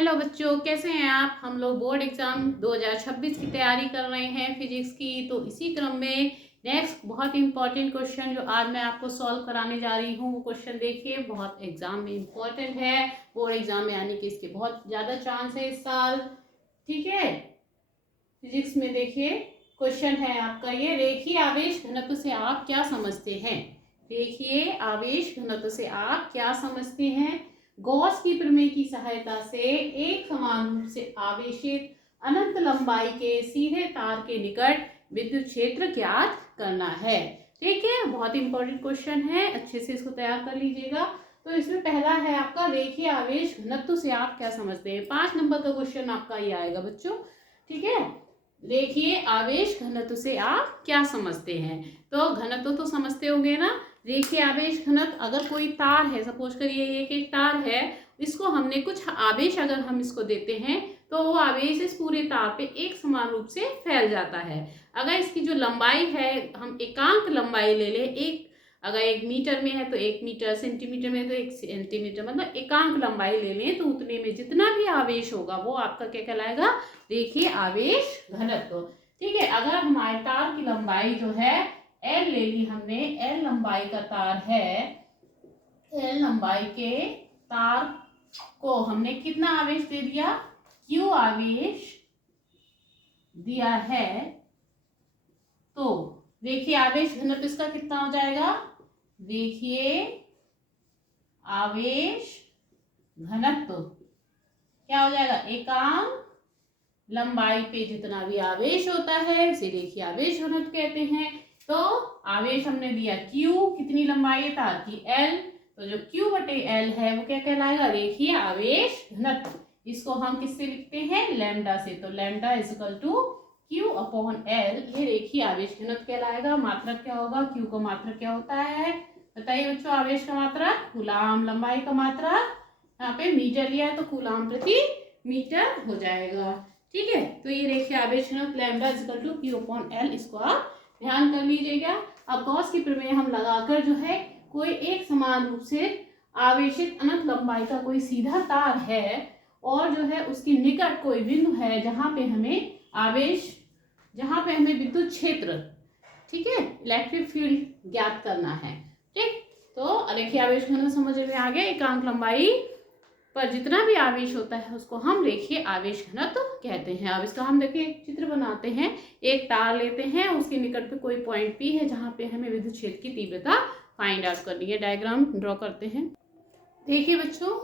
Hello बच्चों, कैसे हैं आप। हम लोग बोर्ड एग्जाम 2026 की तैयारी कर रहे हैं फिजिक्स की। तो इसी क्रम में नेक्स्ट बहुत इंपॉर्टेंट क्वेश्चन जो आज मैं आपको सॉल्व कराने जा रही हूँ वो क्वेश्चन देखिए, बहुत एग्जाम में इंपॉर्टेंट है। बोर्ड एग्जाम में आने के इसके बहुत ज़्यादा चांस है इस साल। ठीक है, फिजिक्स में देखिए क्वेश्चन है आपका ये, रेखीय आवेश घनत्व से आप क्या समझते हैं। रेखीय आवेश घनत्व से आप क्या समझते हैं। गॉस की प्रमेय की सहायता से एक समान रूप से आवेशित अनंत लंबाई के सीधे तार के निकट विद्युत क्षेत्र ज्ञात करना है। ठीक है, बहुत इंपॉर्टेंट क्वेश्चन है, अच्छे से इसको तैयार कर लीजिएगा। तो इसमें पहला है आपका रेखीय आवेश घनत्व से आप क्या समझते हैं। 5 नंबर का क्वेश्चन आपका ये आएगा बच्चों। ठीक है, रेखीय आवेश घनत्व से आप क्या समझते हैं। तो घनत्व तो समझते होंगे ना। रेखीय आवेश घनत्व, अगर कोई तार है, सपोज करिए एक तार है, इसको हमने कुछ आवेश अगर हम इसको देते हैं तो वो आवेश इस पूरे तार पे एक समान रूप से फैल जाता है। अगर इसकी जो लंबाई है हम एकांक लंबाई ले लें, एक अगर 1 मीटर में है तो 1 मीटर, सेंटीमीटर में तो 1 सेंटीमीटर, मतलब एकांक लंबाई ले लें तो उतने में जितना भी आवेश होगा वो आपका क्या कहलाएगा, रेखीय आवेश घनत्व। ठीक है, अगर हमारे तार की लंबाई जो है L ले ली हमने, L लंबाई का तार है, L लंबाई के तार को हमने कितना आवेश दे दिया, Q आवेश दिया है, तो रेखीय आवेश घनत्व इसका कितना हो जाएगा, रेखीय आवेश घनत्व क्या हो जाएगा, एकांक लंबाई पे जितना भी आवेश होता है उसे रेखीय आवेश घनत्व कहते हैं। तो आवेश हमने दिया Q, कितनी लंबाई है तार की L, तो जो Q बटे L है वो क्या कहलाएगा, रेखीय आवेश घनत्व। इसको हम किससे लिखते हैं, लैम्डा से। तो lambda is equal to Q upon L, ये रेखीय आवेश घनत्व कहलाएगा। मात्रक क्या होगा, Q का मात्रक क्या होता है बताइए बच्चों, आवेश का मात्रक कूलाम, लंबाई का मात्रक यहाँ पे मीटर लिया है तो कूलाम प्रति मीटर हो जाएगा। ठीक है, तो ये रेखीय आवेश घनत्व lambda is equal to Q upon L, इसको आप ध्यान कर लीजिएगा। अब गॉस की प्रमेय हम लगाकर जो है कोई एक समान रूप से आवेशित अनंत लंबाई का कोई सीधा तार है और जो है उसके निकट कोई बिंदु है जहां पे हमें आवेश, जहां पे हमें विद्युत क्षेत्र, ठीक है, इलेक्ट्रिक फील्ड ज्ञात करना है। ठीक, तो रेखीय आवेश घनत्व समझ में आ गया, एकांक लंबाई पर जितना भी आवेश होता है उसको हम रेखीय आवेश घनत्व कहते हैं। अब इसका हम देखिए चित्र बनाते हैं, एक तार लेते हैं, उसके निकट पे कोई पॉइंट P है जहाँ पे हमें विद्युत क्षेत्र की तीव्रता फाइंड आउट करनी है। डायग्राम ड्रॉ करते हैं। देखिए बच्चों,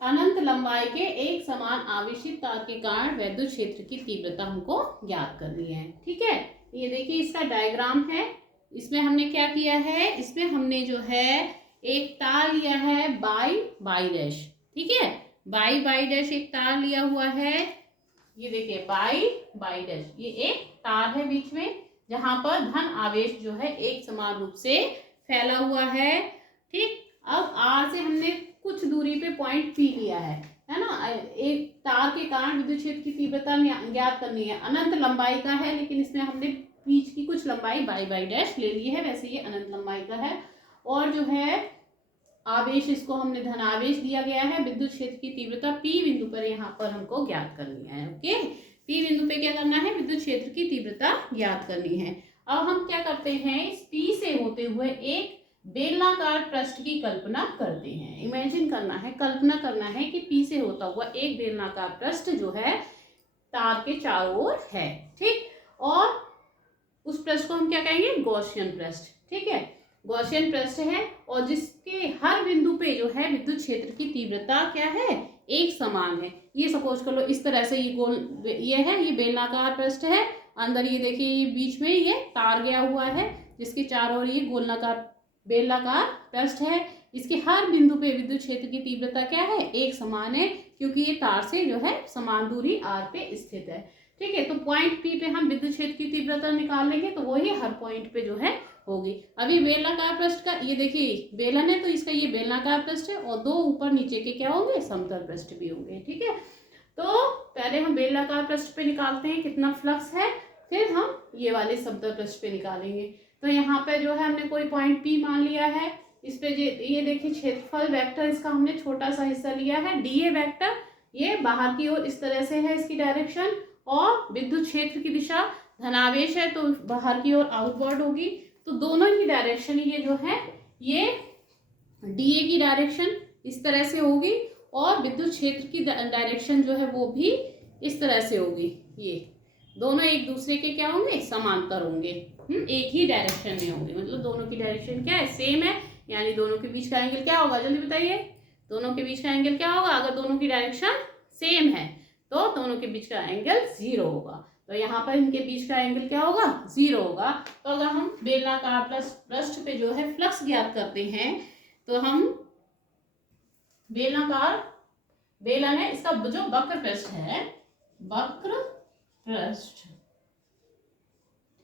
अनंत लंबाई के एक समान आवेशित तार के कारण विद्युत क्षेत्र की तीव्रता हमको ज्ञात करनी है। ठीक है, ये देखिए इसका डायग्राम है। इसमें हमने क्या किया है, इसमें हमने जो है एक तार लिया है बाई बाई डैश। ठीक है, बाई बाई डैश एक तार लिया हुआ है, ये देखिए बाई बाई डैश, ये एक तार है बीच में जहां पर धन आवेश जो है एक समान रूप से फैला हुआ है। ठीक, अब R से हमने कुछ दूरी पे पॉइंट P लिया है ना। एक तार के कारण विद्युत क्षेत्र की तीव्रता ज्ञात करनी है, अनंत लंबाई का है लेकिन इसमें हमने बीच की कुछ लंबाई बाई बाई डैश ले ली है, वैसे ये अनंत लंबाई का है। और जो है आवेश, इसको हमने धन आवेश दिया गया है, विद्युत क्षेत्र की तीव्रता P बिंदु पर यहाँ पर हमको ज्ञात करनी है। ओके, P बिंदु पे क्या करना है, विद्युत क्षेत्र की तीव्रता ज्ञात करनी है। अब हम क्या करते हैं, इस P से होते हुए एक बेलनाकार पृष्ठ की कल्पना करते हैं। इमेजिन करना है, कल्पना करना है कि P से होता हुआ एक बेलनाकार पृष्ठ जो है तार के चारों ओर है। ठीक, और उस पृष्ठ को हम क्या कहेंगे, गॉसियन पृष्ठ। ठीक है, गॉसियन पृष्ठ है और जिसके हर बिंदु पे जो है विद्युत क्षेत्र की तीव्रता क्या है, एक समान है। ये सपोज कर लो इस तरह से, ये गोल, ये है, ये बेलनाकार पृष्ठ है, अंदर ये देखिए ये बीच में ये तार गया हुआ है जिसके चारों ओर ये गोलनाकार बेलनाकार पृष्ठ है। इसके हर बिंदु पे विद्युत क्षेत्र की तीव्रता क्या है, एक समान है, क्योंकि ये तार से जो है समान दूरी R पे स्थित है। ठीक है, तो पॉइंट P पे हम विद्युत क्षेत्र की तीव्रता निकाल लेंगे तो वही हर पॉइंट पे जो है होगी। अभी बेलनाकार पृष्ठ का ये देखिए बेलन है तो इसका ये बेलनाकार पृष्ठ है और दो ऊपर नीचे के क्या होंगे, समतल पृष्ठ भी होंगे। ठीक है, तो पहले हम बेलनाकार पृष्ठ पे निकालते हैं कितना फ्लक्स है, फिर हम ये वाले समतल पृष्ठ पे निकालेंगे। तो यहाँ पे जो है हमने कोई पॉइंट P मान लिया है, इस पे ये देखिए क्षेत्रफल वेक्टर, इसका हमने छोटा सा हिस्सा लिया है dA वेक्टर, ये बाहर की ओर इस तरह से है इसकी डायरेक्शन, और विद्युत क्षेत्र की दिशा धनावेश है तो बाहर की ओर आउटवर्ड होगी। तो दोनों की डायरेक्शन ये जो है ये डीए की डायरेक्शन इस तरह से होगी, और विद्युत क्षेत्र की डायरेक्शन जो है वो भी इस तरह से होगी। ये दोनों एक दूसरे के क्या होंगे, समांतर होंगे, एक ही डायरेक्शन में होंगे। मतलब दोनों की डायरेक्शन क्या है, सेम है, यानी दोनों के बीच का एंगल क्या होगा, जल्दी बताइए। दोनों के बीच का एंगल क्या होगा, अगर दोनों की डायरेक्शन सेम है तो दोनों के बीच का एंगल 0 होगा। तो यहाँ पर इनके बीच का एंगल क्या होगा, 0 होगा। तो अगर हम बेलनाकार पृष्ठ पे जो है फ्लक्स ज्ञात करते हैं, तो हम बेलन है, इसका जो वक्र पृष्ठ है, वक्र पृष्ठ,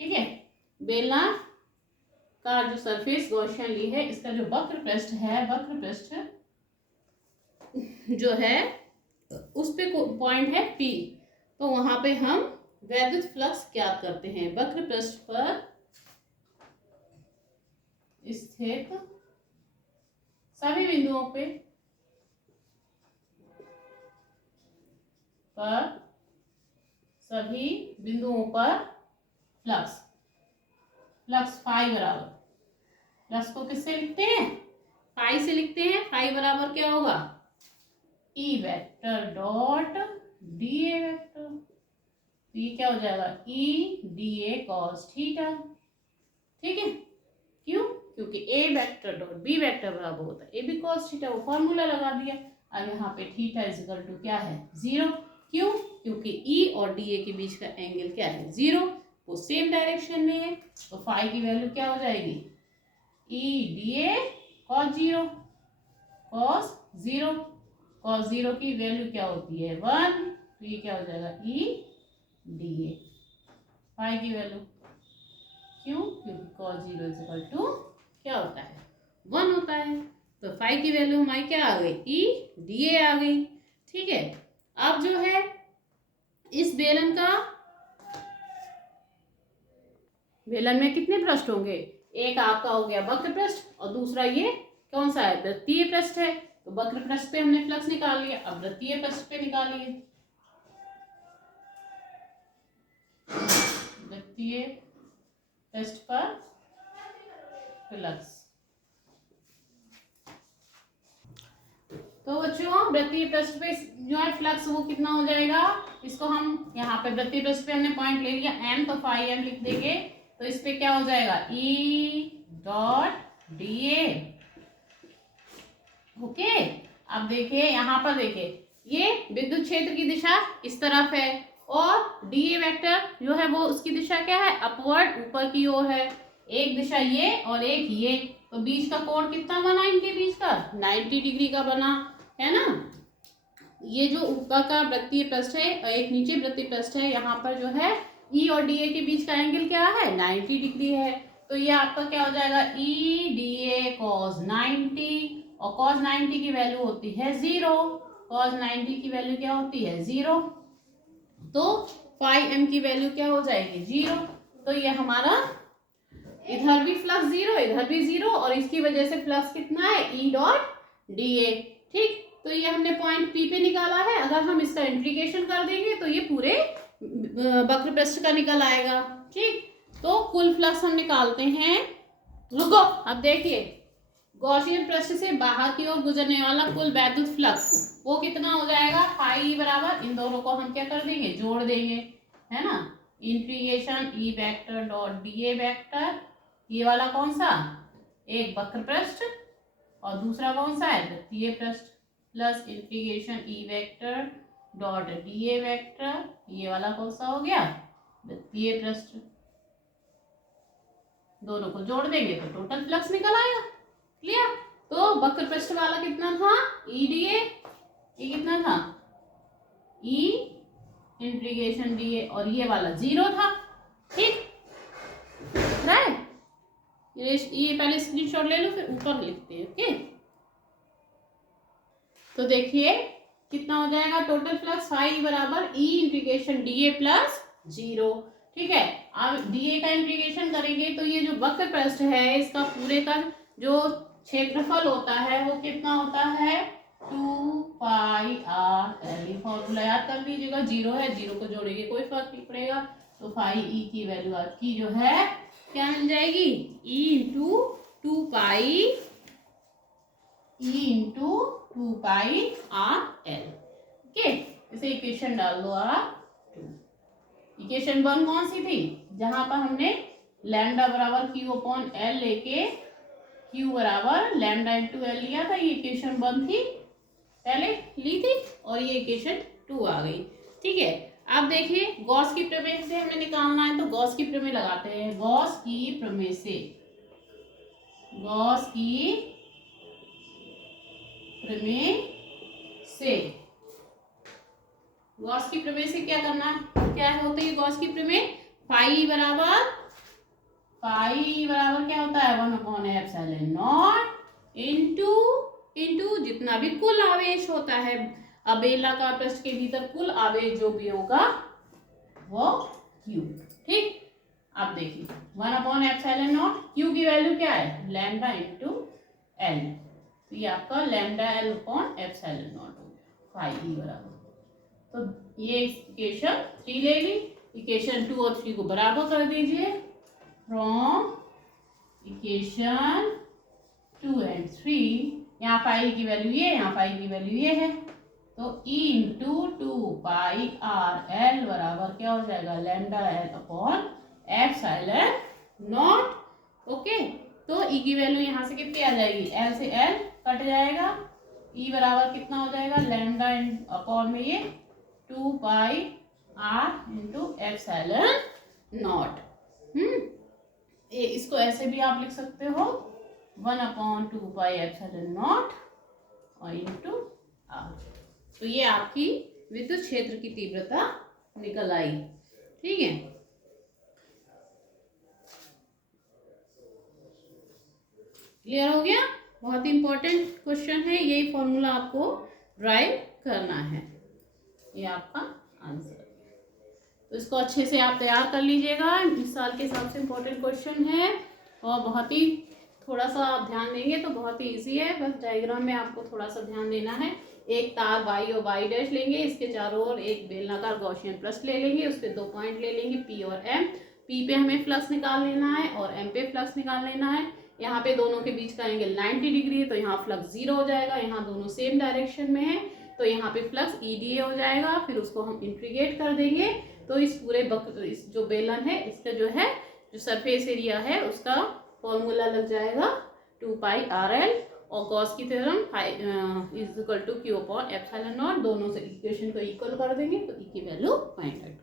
ठीक है, बेलना का जो सरफेस गॉसियन ली है, इसका जो वक्र पृष्ठ है, वक्र पृष्ठ जो है उस पे पॉइंट है P, तो वहां पे हम वैद्युत फ्लक्स ज्ञात करते हैं। वक्र पृष्ठ पर स्थित सभी बिंदुओं पर फ्लक्स फाई बराबर, फ्लक्स को किससे लिखते हैं, फाई से लिखते हैं। फाई बराबर क्या होगा, E vector dot D A vector. तो ये क्या हो जाएगा, E D A cos theta, ठीक है। क्यों, क्योंकि ए वेक्टर डॉट बी वेक्टर बराबर होता है ए बी कॉस थीटा, वो फॉर्मूला लगा दिया। अब यहाँ पे थीटा इज इक्वल टू क्या है, 0। क्यों, क्योंकि ई और डी ए के बीच का एंगल क्या है, 0, वो सेम डायरेक्शन में है। तो फाई की वैल्यू क्या हो जाएगी, E D A cos 0, cos 0 की वैल्यू क्या होती है, 1। तो ये क्या हो जाएगा, ई डी ए, फाई की वैल्यू, क्यों, क्योंकि cos 0 इज इक्वल टू क्या होता है, 1 होता है। तो फाई की वैल्यू हमारी क्या आ गई, ई डी ए आ गई, ठीक है। अब जो है इस बेलन में कितने पृष्ठ होंगे, एक आपका हो गया वक्र पृष्ठ और दूसरा ये कौन सा है, वृत्तीय पृष्ठ है। तो वक्र पृष्ठ पे हमने फ्लक्स निकाल लिया, अब वृत्तीय पृष्ठ पे निकालिए। वृत्तीय पृष्ठ पर फ्लक्स, तो बच्चों वृत्तीय पृष्ठ पे जो है फ्लक्स वो कितना हो जाएगा, इसको हम यहाँ पे वृत्तीय पृष्ठ पे हमने पॉइंट ले लिया m, तो फाई m लिख देंगे। तो इस पे क्या हो जाएगा, E dot D A, okay. अब देखिए यहाँ पर देखिए, ये विद्युत क्षेत्र की दिशा इस तरफ है, और डी ए वेक्टर जो है वो उसकी दिशा क्या है, अपवर्ड, ऊपर की ओर है। एक दिशा ये और एक ये, तो बीच का कोण कितना बना, इनके बीच का 90 डिग्री का बना, है ना। ये जो ऊपर का वृत्तीय पृष्ठ है और एक नीचे वृत्तीय पृष्ठ है, यहाँ पर जो है ई और डी ए के बीच का एंगल क्या है, 90 डिग्री है। तो ये आपका क्या हो जाएगा, ई डी ए कॉस 90, और कॉस 90 की वैल्यू होती है 0, कॉस 90 की वैल्यू क्या होती है, 0। तो फाई एम की वैल्यू क्या हो जाएगी, 0। तो ये हमारा इधर भी फ्लक्स 0, इधर भी 0, और इसकी वजह से फ्लक्स कितना है, ई डॉट डी ए, ठीक। तो ये हमने पॉइंट पी पे निकाला है। अगर हम इसका इंटीग्रेशन कर देंगे तो ये पूरे वक्र पृष्ठ का निकल आएगा, ठीक। तो कुल फ्लक्स हम निकालते हैं, रुको, अब देखिए गॉसियन पृष्ठ से बाहर की ओर गुजरने वाला कुल वैद्युत फ्लक्स वो कितना हो जाएगा, फाई बराबर, इन दोनों को हम क्या कर देंगे, जोड़ देंगे, है ना। Integration E vector dot D A vector, ये वाला कौन सा, एक वक्र पृष्ठ और दूसरा कौन सा है, वृत्तीय पृष्ठ, plus integration E vector dot D A vector, ये वाला कौन सा हो गया, वृत्तीय पृष्ठ। दोनों को जोड़ देंगे तो टोटल फ्लक्स निकल आएगा, क्लियर। तो वक्र पृष्ठ वाला कितना था, ई डी ए, ये कितना था, ई इंटीग्रेशन डी ए, और ये वाला 0 था, ठीक, राइट। ये पहले स्क्रीनशॉट ले लो, फिर ऊपर लिखते हैं, ओके। तो देखिए कितना हो जाएगा, टोटल फ्लक्स फाई बराबर ई इंटीग्रेशन डी ए प्लस 0, ठीक है। अब डी ए का इंटीग्रेशन करेंगे तो ये जो वक्र पृष्ठ है इसका पूरे का जो क्षेत्रफल होता है वो कितना होता है, 2 पाई आर एल। ये फॉर्मूला याद कर लीजिएगा, जीरो है, जीरो को जोड़ेंगे कोई फर्क नहीं पड़ेगा। तो फाई ई की वैल्यू आपकी जो है क्या मिल जाएगी, E into 2 pi R L. Okay, इसे इक्वेशन डाल दो आप 2। इक्वेशन 1 कौन सी थी, जहां पर हमने लैम्डा बराबर क्यू अपॉन एल लेके क्यू बराबर लैम्डा इंटू एल लिया था। ये इक्वेशन 1 थी, पहले ली थी, और ये इक्वेशन 2 आ गई। ठीक है, अब देखिए गॉस की प्रमेय से हमें निकालना है, तो गॉस की प्रमेय लगाते हैं। गॉस की प्रमेय से क्या करना है, क्या होती है गॉस की प्रमेय, फाई बराबर क्या होता है, 1/ε0 इंटू जितना भी कुल आवेश होता है अबेलाकार पृष्ठ के भीतर, कुल आवेश जो भी होगा वो Q। ठीक, अब देखिए 1/ε0, Q की वैल्यू क्या है, लैम्डा इंटू एल। तो ये आपका lambda L upon epsilon not हो गया, फाई ई बराबर। तो ये इक्वेशन 3 ले ली। इक्वेशन 2 और 3 को बराबर कर दीजिए। फ्रॉम इक्वेशन 2 एंड 3, यहाँ फाई की वैल्यू ये, यहाँ फाई की वैल्यू ये है, तो E into 2 pi R L बराबर क्या हो जाएगा, lambda L upon epsilon not. Okay, तो E की वैल्यू यहाँ से कितनी आ जाएगी, L से L कट जाएगा, E बराबर कितना हो जाएगा, लैम्डा अपॉन में ये 2 pi are into epsilon not. इसको ऐसे भी आप लिख सकते हो, 1/2 पाई एप्सिलॉन नॉट और इंटू आर। तो ये आपकी विद्युत क्षेत्र की तीव्रता निकल आई। ठीक है, क्लियर हो गया। बहुत इंपॉर्टेंट क्वेश्चन है, यही फॉर्मूला आपको ड्राइव करना है, ये आपका आंसर है। तो इसको अच्छे से आप तैयार कर लीजिएगा, इस साल के हिसाब से इंपॉर्टेंट क्वेश्चन है, और बहुत ही थोड़ा सा आप ध्यान देंगे तो बहुत ही इजी है। बस डायग्राम में आपको थोड़ा सा ध्यान देना है। एक तार वाई और वाई डैश लेंगे, इसके चारों ओर एक बेलनाकार गॉसियन पृष्ठ ले लेंगे, उसके 2 पॉइंट ले लेंगे पी और एम। पी पे हमें फ्लक्स निकाल लेना है और एम पे फ्लक्स निकाल लेना है। यहाँ पे दोनों के बीच का एंगल 90 डिग्री है, तो यहाँ फ्लक्स 0 हो जाएगा। यहाँ दोनों सेम डायरेक्शन में है, तो यहाँ पे फ्लक्स ईडीए हो जाएगा। फिर उसको हम इंटीग्रेट कर देंगे, तो इस पूरे इस जो बेलन है, इसका जो है जो सरफेस एरिया है उसका फॉर्मूला लग जाएगा 2 पाई आर एल, और गॉस की theorem is equal to Q upon epsilon not. दोनों से इक्वेशन को इक्वल कर देंगे तो ई की वैल्यू फाइंड आउट।